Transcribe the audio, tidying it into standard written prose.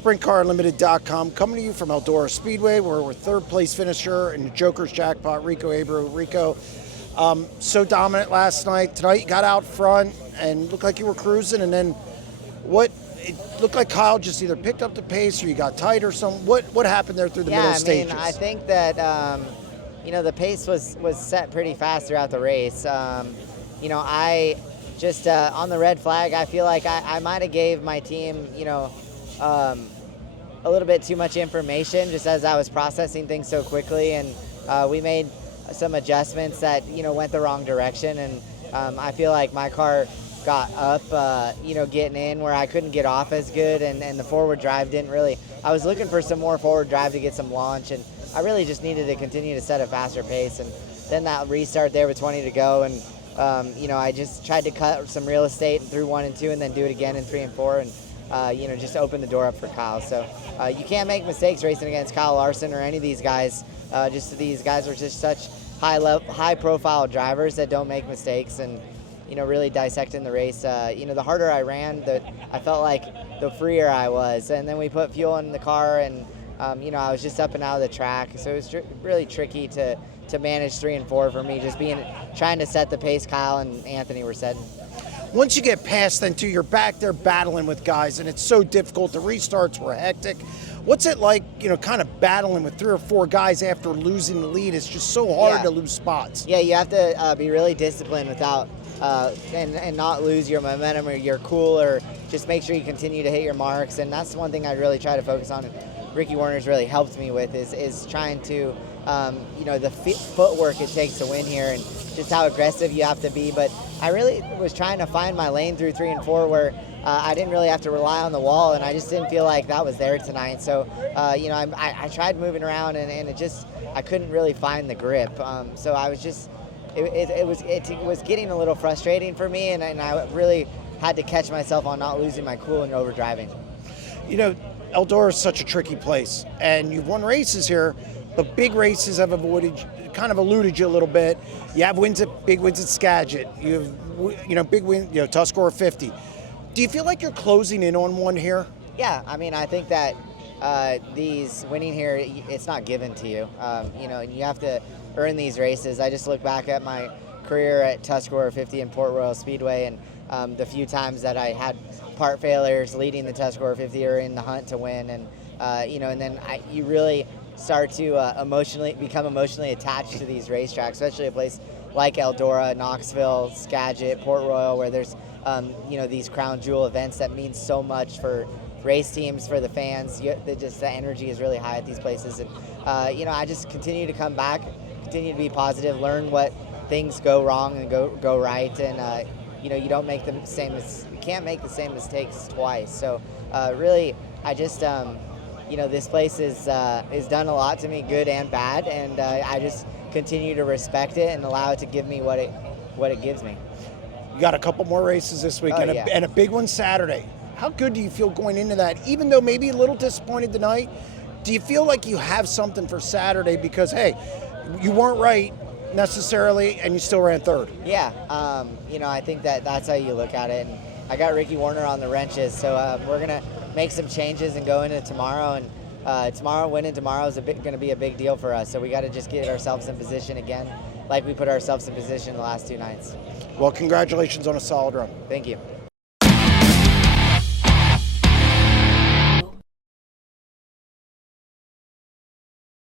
SprintCarUnlimited.com, coming to you from Eldora Speedway, where we're third place finisher in the Joker's Jackpot, Rico Abreu. Rico, so dominant last night. Tonight you got out front and looked like you were cruising, and then it looked like Kyle just either picked up the pace or you got tight or something. What happened there through the middle stages? I think that the pace was set pretty fast throughout the race. I just on the red flag, I feel like I might have gave my team, a little bit too much information just as I was processing things so quickly, and we made some adjustments that went the wrong direction, and I feel like my car got up, getting in where I couldn't get off as good, and the forward drive didn't really. I was looking for some more forward drive to get some launch, and I really just needed to continue to set a faster pace, and then that restart there with 20 to go, and I just tried to cut some real estate and through 1 and 2, and then do it again in 3 and 4, and just open the door up for Kyle. So you can't make mistakes racing against Kyle Larson or any of these guys. These guys are just such high profile drivers that don't make mistakes, and really dissecting the race. The harder I ran, I felt like the freer I was, and then we put fuel in the car, and I was just up and out of the track, so it was really tricky to manage 3 and 4 for me, just trying to set the pace Kyle and Anthony were setting. Once you get past then too, you're back there battling with guys, and it's so difficult. The restarts were hectic. What's it like, kind of battling with 3 or 4 guys after losing the lead? It's just so hard to lose spots. Yeah, you have to be really disciplined without and not lose your momentum or your cool, or just make sure you continue to hit your marks. And that's one thing I really try to focus on. Ricky Warner's really helped me with is trying to, the footwork it takes to win here, and just how aggressive you have to be. But I really was trying to find my lane through 3 and 4 where I didn't really have to rely on the wall, and I just didn't feel like that was there tonight. So, I tried moving around, and I couldn't really find the grip. So I was just, it was getting a little frustrating for me, and I really had to catch myself on not losing my cool and overdriving. Eldora is such a tricky place, and you've won races here, but big races have eluded you a little bit. You have big wins at Skagit. You have, big win, Tuscarora 50. Do you feel like you're closing in on one here? Yeah, I think that these winning here, it's not given to you. And you have to earn these races. I just look back at my career at Tuscarora 50 and Port Royal Speedway, and the few times that I had part failures leading the Tuscarora 50 or in the hunt to win, and and then you really start to become emotionally attached to these racetracks, especially a place like Eldora, Knoxville, Skagit, Port Royal, where there's these crown jewel events that mean so much for race teams, for the fans. The energy is really high at these places, and I just continue to come back, continue to be positive, learn what things go wrong and go right, and you don't make you can't make the same mistakes twice. So really, I just this place is done a lot to me, good and bad, and I just continue to respect it and allow it to give me what it gives me. You got a couple more races this week, and a big one Saturday. How good do you feel going into that? Even though maybe a little disappointed tonight, do you feel like you have something for Saturday? Because, hey, you weren't right necessarily, and you still ran third. Yeah, I think that's how you look at it. And I got Ricky Warner on the wrenches, so we're going to make some changes and go into tomorrow. And winning tomorrow is going to be a big deal for us. So we got to just get ourselves in position again, like we put ourselves in position the last 2 nights. Well, congratulations on a solid run. Thank you.